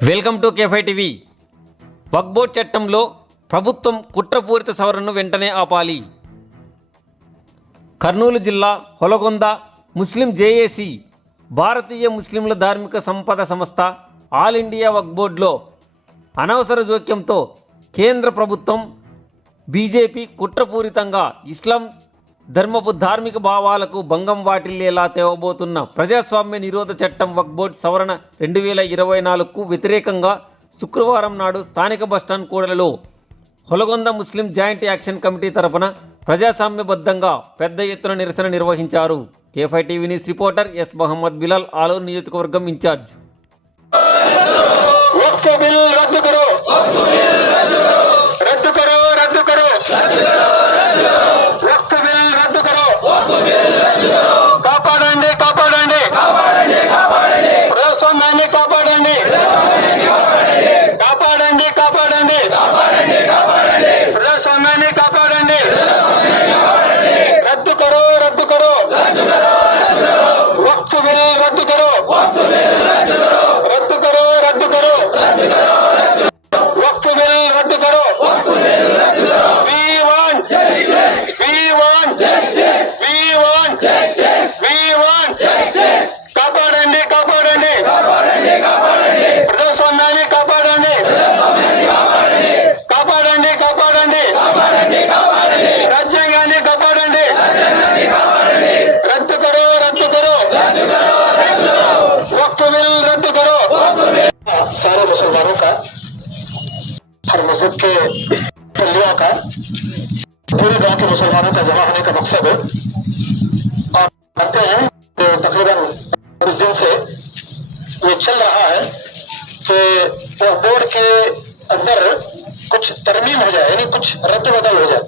Welcome to కేఫై TV. Waqf board చట్టంలో ప్రభుత్వం కుట్రపూరిత సవరణను వెంటనే ఆపాలి. కర్నూలు జిల్లా హొలగొంద ముస్లిం జేఏసీ, భారతీయ ముస్లింల ధార్మిక సంపద సంస్థ, ఆల్ ఇండియా వక్ఫ్ బోర్డులో అనవసర జోక్యంతో కేంద్ర ప్రభుత్వం బీజేపీ కుట్రపూరితంగా ఇస్లాం ధర్మపు ధార్మిక భావాలకు భంగం వాటిల్లేలా తేవబోతున్న ప్రజాస్వామ్య నిరోధ చట్టం వక్ఫ్ బోర్డు సవరణ 2024కు వ్యతిరేకంగా శుక్రవారం నాడు స్థానిక బస్టాండ్ కూడలిలో Holagunda Muslim joint action committee తరపున ప్రజాస్వామ్యబద్ధంగా పెద్ద ఎత్తున నిరసన నిర్వహించారు. కేఫై TV news reporter S Mohammed Bilal, Aluru నియోజకవర్గం ఇన్ఛార్జ్. కాపాడండి కాపాడండి ప్రజాస్వామ్యాన్ని కాపాడండి కాపాడండి కాపాడండి ప్రజాస్వామ్యాన్ని కాపాడండి రద్దు కరో రద్దు కరో వక్ఫ్ బిల్ రద్దు కరో రద్దు కరో రద్దు కరో వక్ఫ్ బిల్ రద్దు కరో. కాపాడండి కాపాడండి ప్రజాస్వామ్యాన్ని కాపాడండి కాపాడండి కాపాడండి రాజ్యాంగాన్ని కాపాడండి రద్దు కరో రద్దు కరో वक्फ बिल रद्द करो. सारे मुसलमानों का, हर मजहब के मुसल्लियों का, पूरे गांव के मुसलमानों का जमा होने का मकसद है. और मानते हैं तो तकरीबन 20 दिन से ये चल रहा है कि बोर्ड के अंदर कुछ तरमीम हो जाए, यानी कुछ रद्द बदल हो जाए.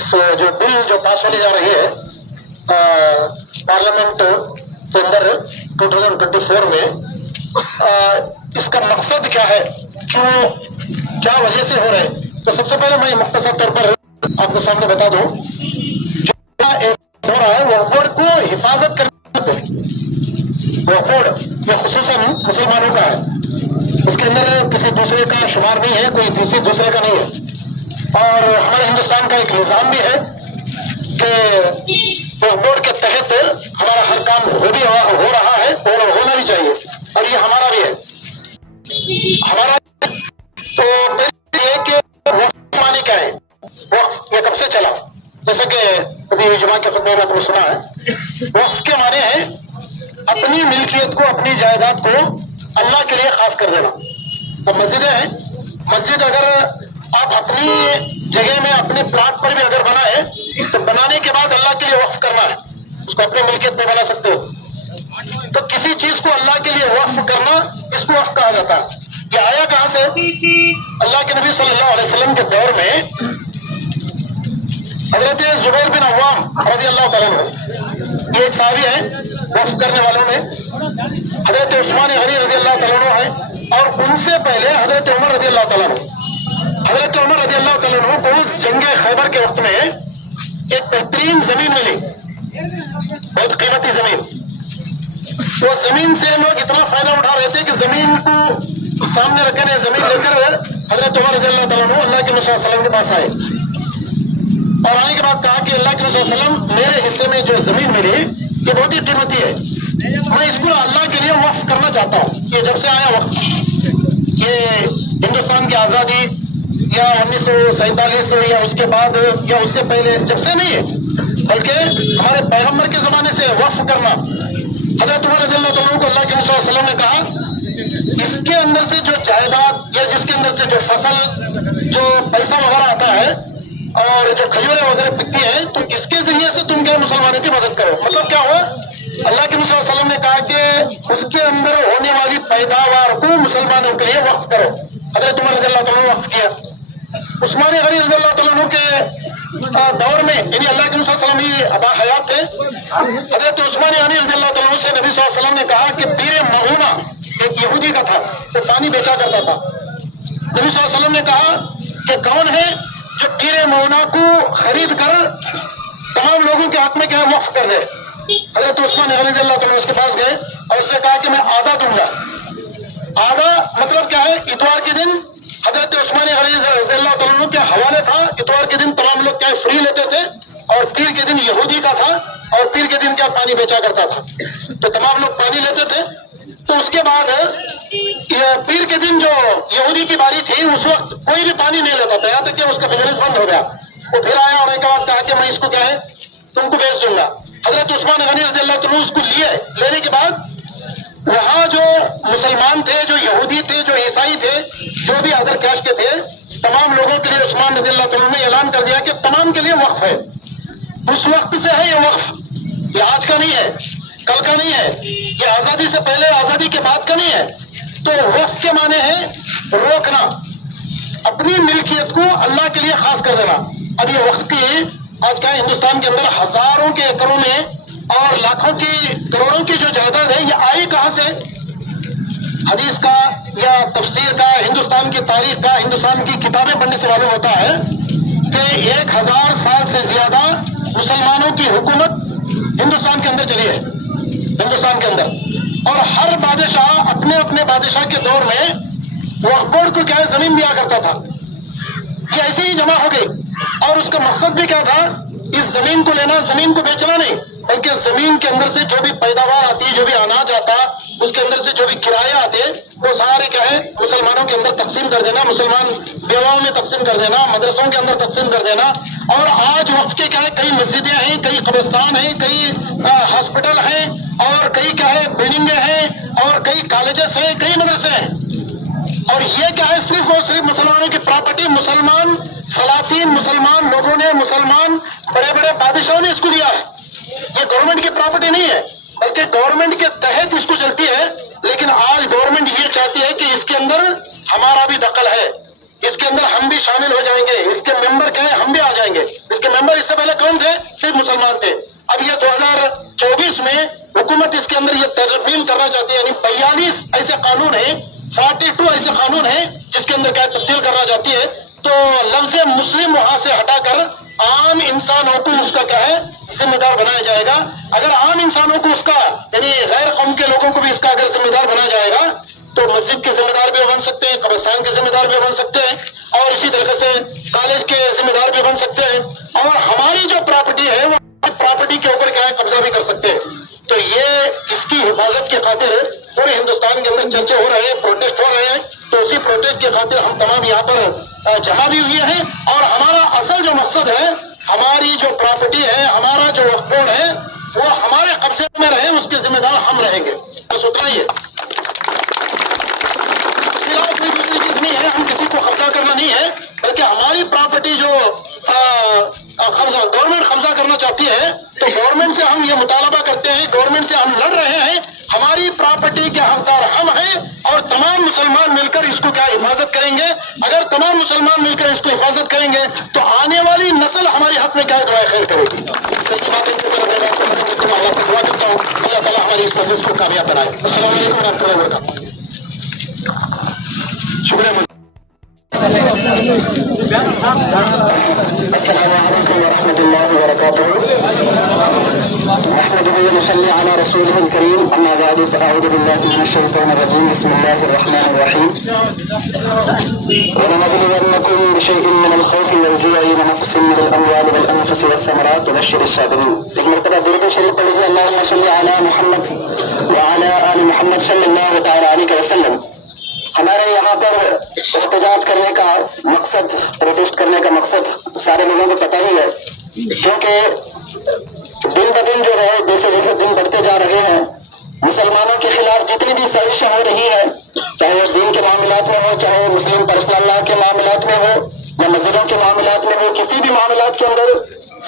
इस जो बिल जो पास होने जा रही है पार्लियामेंट के अंदर 2024 में, इसका मकसद क्या है, क्यों, क्या वजह से हो रहे हैं. तो सबसे पहले मैं मुख्तसर तौर पर आपके सामने बता दूं, जो हो रहा है वक्फ बोर्ड को हिफाजत करने, वक्फ बोर्ड ये खुसूसन मुसलमानों का है, उसके अंदर किसी दूसरे का शुमार नहीं है, कोई किसी दूसरे का नहीं है. और हमारे हिंदुस्तान का एक निज़ाम भी है कि वक्फ बोर्ड के तहत हमारा हर काम हो रहा है और होना भी चाहिए, और ये हमारा भी है. हमारा तो ये कि वक्फ माने क्या है, वक्फ ये कब से चला, जैसा कि अभी जुमा के खुतबे में आपने सुना है. वक्फ के माने हैं अपनी मिल्कियत को, अपनी जायदाद को अल्लाह के लिए खास कर देना. अब मस्जिदें हैं, मस्जिद अगर आप अपनी जगह में अपने प्लाट पर भी अगर बनाए तो बनाने के बाद अल्लाह के लिए वक्फ करना है, उसको अपनी मिल्कियत में बना सकते हो. तो किसी चीज को अल्लाह के लिए वक्फ करना, इसको वक्फ कहा जाता है. ये आया कहां से? अल्लाह के नबी सल्लल्लाहु अलैहि वसल्लम के दौर में हजरत जुबैर बिन अव्वाम रज़ियल्लाहु ताला अन्हु, ये एक सहाबी है वक्फ करने वालों में. हजरत उस्मान गनी रज़ियल्लाहु ताला अन्हु है, और उनसे पहले हजरत उमर रज़ियल्लाहु ताला अन्हु. हजरत उमर रज़ियल्लाहु ताला अन्हु को जंगे खैबर के वक्त में एक बेहतरीन जमीन मिली, बहुत कीमती जमीन. वो जमीन से लोग इतना फायदा उठा रहे थे कि जमीन को सामने रखकर, जमीन लेकर हजरत उमर रज़ियल्लाहु ताला अन्हु अल्लाह के नबी सल्लल्लाहु अलैहि वसल्लम के पास आए, और आने के बाद कहा कि अल्लाह के नबी सल्लल्लाहु अलैहि वसल्लम, मेरे हिस्से में जो जमीन मिली ये बहुत ही कीमती है, मैं इसको अल्लाह के लिए वक्फ करना चाहता हूँ. ये जब से आया वक्फ, ये हिंदुस्तान की आज़ादी या 1947 या उसके बाद या उससे पहले, जब से नहीं है, बल्कि हमारे पैगंबर के जमाने से वक्फ करना. हजरत उमर रज़ियल्लाहु ताला अन्हु को अल्लाह के नबी सल्लल्लाहु अलैहि वसल्लम ने कहा, इसके अंदर से जो जायदाद या जिसके अंदर से जो फसल, जो पैसा वगैरह आता है और जो खजूरें वगैरह बिकती है, तो इसके जरिए से तुम क्या मुसलमानों की मदद करो. मतलब क्या हुआ, अल्लाह के नबी सल्लल्लाहु अलैहि वसल्लम ने कहा कि उसके अंदर होने वाली पैदावार को मुसलमानों के लिए वक्फ करो. हजरत उमर रज़ियल्लाहु ताला अन्हु वक्फ किया. उस्मान गनी रज़ियल्लाहु ताला अन्हु के दौर में, यानी अल्लाह के नबी सल्लल्लाहु अलैहि वसल्लम ही हयात थे, हजरत उस्मान गनी रज़ियल्लाहु ताला अन्हु से नबी सल्लल्लाहु अलैहि वसल्लम ने कहा कि पीर मऊना एक यहूदी का था, वो पानी बेचा करता था. नबी सल्लल्लाहु अलैहि वसल्लम ने कहा कि कौन है जो पीर मऊना को खरीद कर तमाम लोगों के हक में क्या वक्फ कर दे. हजरत उस्मान गनी रज़ियल्लाहु ताला अन्हु उसके पास गए और उसने कहा कि मैं आधा दूंगा, आधा इतवार के दिन हजरत उस्मान गनी रज़ी अल्लाह तआला अन्हु के हवाले था। इतवार के दिन तमाम लोग क्या फ्री लेते थे, और पीर के दिन यहूदी का था, और पीर के दिन क्या पानी बेचा करता था, तो तमाम लोग पानी लेते थे। तो उसके बाद पीर के दिन जो यहूदी की बारी थी, उस वक्त कोई भी पानी नहीं लेता था, यहाँ तक कि उसका बिजनेस बंद हो गया। वो फिर आया और एक बात कहा कि मैं इसको क्या है तुमको बेच दूंगा। हजरत उस्मान गनी रज़ी अल्लाह तआला उसको लेने के बाद वहाँ जो मुसलमान थे, जो यहूदी थे, जो ईसाई थे, जो भी अदर कैश के थे, तमाम लोगों के लिए उस्मान रज़ी अल्लाह तआला ने ऐलान कर दिया कि तमाम के लिए वक्फ है। उस वक्त से है ये वक्फ, ये आज का नहीं है, कल का नहीं है, ये आजादी से पहले आजादी के बाद का नहीं है। तो वक्फ के माने हैं रोकना, अपनी मिल्कियत को अल्लाह के लिए खास कर देना। अब ये वक्त की आज का हिंदुस्तान के अंदर हजारों के एकड़ों में और लाखों की करोड़ों की जो जायदाद है, ये आई कहां से? हदीस का या तफसीर का, हिंदुस्तान की तारीख का, हिंदुस्तान की किताबें पढ़ने से मालूम होता है कि 1000 साल से ज्यादा मुसलमानों की हुकूमत हिंदुस्तान के अंदर चली है, हिंदुस्तान के अंदर। और हर बादशाह अपने अपने बादशाह के दौर में वक्फ बोर्ड को क्या है जमीन दिया करता था। ये ऐसे ही जमा हो गई, और उसका मकसद भी क्या था? इस जमीन को लेना, जमीन को बेचना नहीं, बल्कि जमीन के अंदर से जो भी पैदावार आती है, जो भी अनाज आता, उसके अंदर से जो भी किराया आते, वो सारे क्या है मुसलमानों के अंदर तकसीम कर देना, मुसलमान बेवाओं में तकसीम कर देना, मदरसों के अंदर तकसीम कर देना। और आज वक्त के क्या है, कई मस्जिदें हैं, कई कब्रिस्तान हैं, कई हॉस्पिटल हैं, और कई क्या है बिल्डिंगें हैं, और कई कॉलेजेस हैं, कई मदरसे हैं। और ये क्या है, सिर्फ और सिर्फ मुसलमानों की प्रॉपर्टी, मुसलमान सलातीन, मुसलमान लोगों ने, मुसलमान बड़े बड़े बादशाहों ने इसको दिया है। ये गवर्नमेंट की प्रॉपर्टी नहीं है, बल्कि गवर्नमेंट के तहत इसको चलती है। लेकिन आज गवर्नमेंट ये चाहती है कि इसके अंदर हमारा भी दखल है, इसके अंदर हम भी शामिल हो जाएंगे, इसके मेंबर क्या है हम भी आ जाएंगे। इसके मेंबर इससे पहले कौन थे? सिर्फ मुसलमान थे। अब ये 2024 में हुकूमत इसके अंदर ये तरमीम करना चाहती है, यानी 42 ऐसे कानून है, 42 ऐसे कानून है जिसके अंदर क्या तब्दील करना चाहती है। तो लफ्ज़ मुस्लिम वहां से हटाकर आम इंसानों को उसका क्या है जिम्मेदार बनाया जाएगा। अगर आम इंसानों को उसका यानी गैर कौम के लोगों को भी इसका अगर जिम्मेदार बनाया जाएगा, तो मस्जिद के जिम्मेदार भी बन सकते हैं, कब्रिस्तान के जिम्मेदार भी बन सकते हैं, और इसी तरीके से कॉलेज के जिम्मेदार भी बन सकते हैं, और हमारी जो प्रॉपर्टी है वो प्रॉपर्टी के ऊपर क्या है कब्जा भी कर सकते हैं। तो ये इसकी हिफाजत की खातिर पूरे हिंदुस्तान के अंदर चर्चे हो रहे हैं, प्रोटेस्ट हो रहे हैं। तो उसी प्रोटेस्ट के खातिर हम तमाम यहाँ पर जमा भी हुए हैं, और हमारा असल जो मकसद है, हमारी जो प्रॉपर्टी है, हमारा जो वक्फ बोर्ड है, वो हमारे कब्जे में रहे, उसके जिम्मेदार हम रहेंगे। बस उतना ही है, कोई दूसरी चीज नहीं है। हम किसी को कब्जा करना नहीं है, बल्कि हमारी प्रॉपर्टी जो गवर्नमेंट कब्जा करना चाहती है, तो गवर्नमेंट से हम ये मुतालबा करते हैं, गवर्नमेंट से हम लड़ रहे हैं, हमारी प्रॉपर्टी के हकदार हम हैं, और तमाम मुसलमान मिलकर इसको क्या हिफाजत करेंगे। अगर तमाम मुसलमान मिलकर इसको हिफाजत करेंगे, तो आने वाली नस्ल हमारे हक में क्या दुआ खैर करेगी। अल्लाह से दुआ करता हूँ, अल्लाह ताला हमारी इस कोशिश को कामयाब बनाए। अस्सलाम वालेकुम व रहमतुल्लाहि व बरकातहू। शुक्रिया। अस्सलामु अलैकुम व रहमतुल्लाहि व बरकातहू। अहमदुहु व नसल्ली अला रसूलिहिल करीम, अम्मा बअद, फअऊज़ु बिल्लाहि मिनश शैतानिर रजीम, बिस्मिल्लाहिर रहमानिर रहीम। व लनबलुवन्नकुम बिशैइन मिनल खौफि वल जु'i व नक़्सिन मिनल अमवालि वल अनफुसि वस समरात व बश्शिरिस साबिरीन। एक मरतबा दुरूद शरीफ पढ़ लीजिए, अल्लाहुम्मा सल्लि अला मुहम्मद व अला आलि मुहम्मद सल्लल्लाहु तआला अलैहि वसल्लम। हमारे यहाँ पर एहतजाज करने का मकसद, प्रोटेस्ट करने का मकसद सारे लोगों को पता ही है, क्योंकि दिन ब दिन जो है, जैसे जैसे दिन बढ़ते जा रहे हैं, मुसलमानों के खिलाफ जितनी भी साजिशें हो रही है, चाहे वो दीन के मामलात में हो, चाहे मुस्लिम पर्सनल लॉ के मामलात में हो, या मस्जिदों के मामलात में हो, किसी भी मामलात के अंदर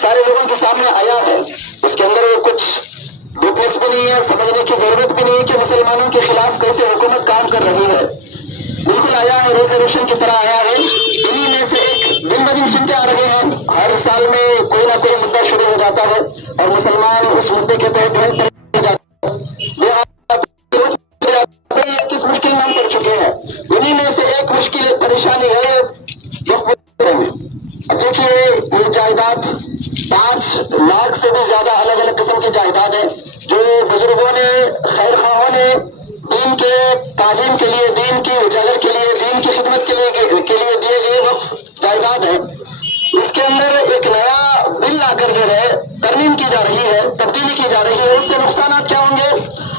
सारे लोगों के सामने आया है। उसके अंदर वो कुछ डुप्लेक्स भी नहीं है, समझने की जरूरत भी नहीं है कि मुसलमानों के खिलाफ कैसे हुकूमत काम कर रही है। बिल्कुल आया है, रोज़ रोशन की तरह आया है। इन्हीं में से एक दिन ब दिन सुनते आ रहे हैं, हर साल में कोई ना कोई मुद्दा शुरू हो जाता है, और मुसलमान उस मुद्दे के तहत किस मुश्किल में हम पड़ चुके हैं। इन्हीं में से एक मुश्किल, एक परेशानी है अब देखिए, ये जायदाद 5 लाख से भी ज्यादा अलग अलग किस्म की जायदाद है, जो बुजुर्गों ने, खैर खाहों ने दीन के तालीम के लिए, दीन की उजागर के लिए, दीन جو ہے ترمیم کی جا رہی ہے, تبدیلی کی جا رہی ہے, اس سے نقصانات کیا ہوں گے؟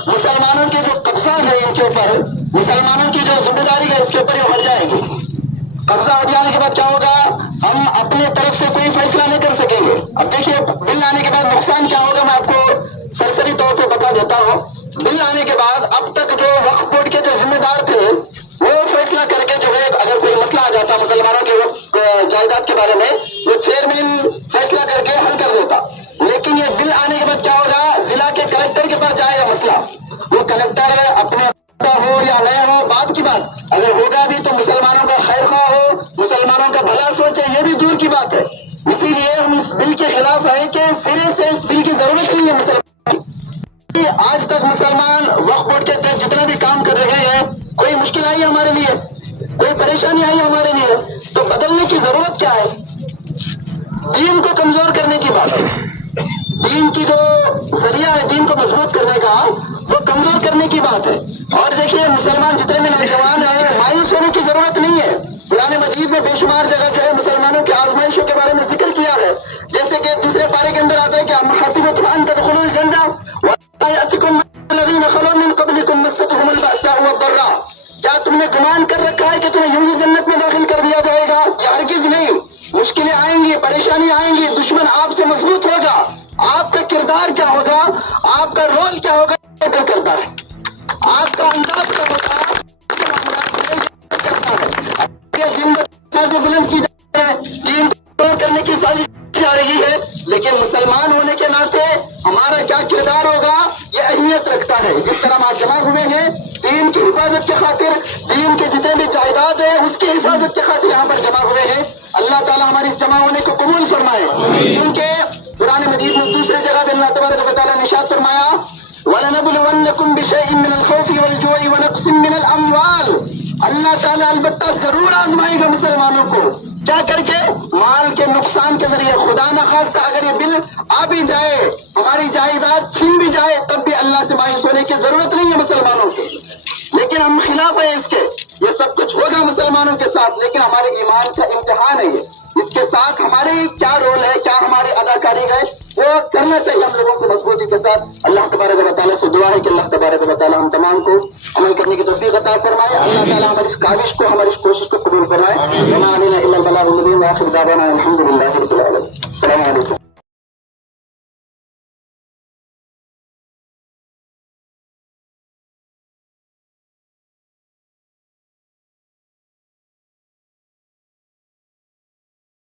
مسلمانوں کے جو قبضہ ہے ان کے اوپر, مسلمانوں کی جو ذمہ داری ہے اس کے اوپر یہ ہٹ جائے گی. قبضہ ہٹ جانے کے بعد کیا ہوگا؟ ہم اپنے طرف سے کوئی فیصلہ نہیں کر سکیں گے. اب دیکھیے بل آنے کے بعد نقصان کیا ہوگا, میں آپ کو سرسری طور پہ بتا دیتا ہوں. بل آنے کے بعد اب تک جو وقف بورڈ کے جو ذمہ دار تھے وہ فیصلہ کر کے جو ہے اگر کوئی مسئلہ آ جاتا مسلمانوں کی جائیداد کے بارے میں, وہ چیئرمین فیصلہ کر کے حل کر دیتا. لیکن یہ بل آنے کے بعد کیا ہوگا؟ ضلع کے کلکٹر کے پاس جائے گا مسئلہ. وہ کلکٹر اپنے ہو یا نہ ہو بات کی بات, اگر ہوگا بھی تو مسلمانوں کا خیر خواہ ہو, مسلمانوں کا بھلا سوچے, یہ بھی دور کی بات ہے. اسی لیے ہم اس بل کے خلاف ہیں کہ سرے سے اس بل کی ضرورت نہیں ہے. مسلمان آج تک مسلمان وقف بورڈ کے تحت جتنا بھی کام کر رہے ہیں, کوئی مشکل آئی ہمارے لیے, کوئی پریشانی آئی ہمارے لیے, تو بدلنے کی ضرورت کیا ہے؟ دین کو کمزور کرنے کی بات ہے. دین کی جو ذریعہ ہے دین کو مضبوط کرنے کا, وہ کمزور کرنے کی بات ہے. اور دیکھیے مسلمان جتنے بھی نوجوان ہیں, مایوس ہونے کی ضرورت نہیں ہے. قرآن مجید میں بے شمار جگہ جو ہے مسلمانوں کی آزمائشوں کے بارے میں ذکر کیا ہے. جیسے کہ دوسرے پارے کے اندر آتا ہے کہ حسبتم ان تدخلوا الجنہ ولا یأتکم الذین خلوا من قبلکم مستهم البأساء والضراء, کیا تم نے گمان کر رکھا ہے کہ تمہیں یوں ہی جنت میں داخل کر دیا جائے گا؟ یا ہرگز نہیں. مشکلیں آئیں گی, پریشانی آئیں گی, دشمن آپ سے مضبوط ہوگا. آپ کا کردار کیا ہوگا, آپ کا رول کیا ہوگا, یہ کرتا ہے. آپ کا انداز کیا ہوگا, بلند کی جاتی ہے, دین کو کرنے کی سازش کی جا رہی ہے. لیکن مسلمان ہونے کے ناطے ہمارا کیا کردار ہوگا یہ اہمیت رکھتا ہے. جس طرح ہم آج جمع ہوئے ہیں دین کی حفاظت کے خاطر, دین کے جتنے بھی جائیداد ہے اس کی حفاظت کے خاطر یہاں پر جمع ہوئے ہیں. اللہ تعالیٰ ہمارے اس جمع ہونے کو قبول فرمائے. کیونکہ قرآن مجید میں دوسرے جگہ پہ اللہ تبارک و تعالیٰ نے ارشاد فرمایا وَلَنَبْلُوَنَّكُمْ بِشَيْءٍ مِّنَ الْخَوْفِ وَالْجُوعِ وَنَقْصٍ مِّنَ الْأَمْوَالِ. اللہ تعالیٰ البتہ ضرور آزمائے گا مسلمانوں کو. کیا کر کے؟ مال کے نقصان کے ذریعے. خدا نخواستہ اگر یہ بل آ بھی جائے, ہماری جائیداد چھین بھی جائے, تب بھی اللہ سے مایوس ہونے کی ضرورت نہیں ہے مسلمانوں کی. لیکن ہم خلاف ہیں اس کے. یہ سب کچھ ہوگا مسلمانوں کے ساتھ, لیکن ہمارے ایمان کا امتحان ہے یہ. اس کے ساتھ ہمارے کیا رول ہے, کیا ہماری اداکاری ہے, وہ کرنا چاہیے ہم لوگوں کو مضبوطی کے ساتھ. اللہ تبارک و تعالیٰ سے دعا ہے کہ اللہ تبارک و تعالیٰ ہم تمام کو عمل کرنے کی توفیق عطا فرمائے. اللہ تعالیٰ ہماری اس کاوش کو, ہماری اس کوشش کو قبول فرمائے. وما علینا الا البلاغ المبین. وآخر دعوانا الحمد للہ رب العالمین. السلام علیکم.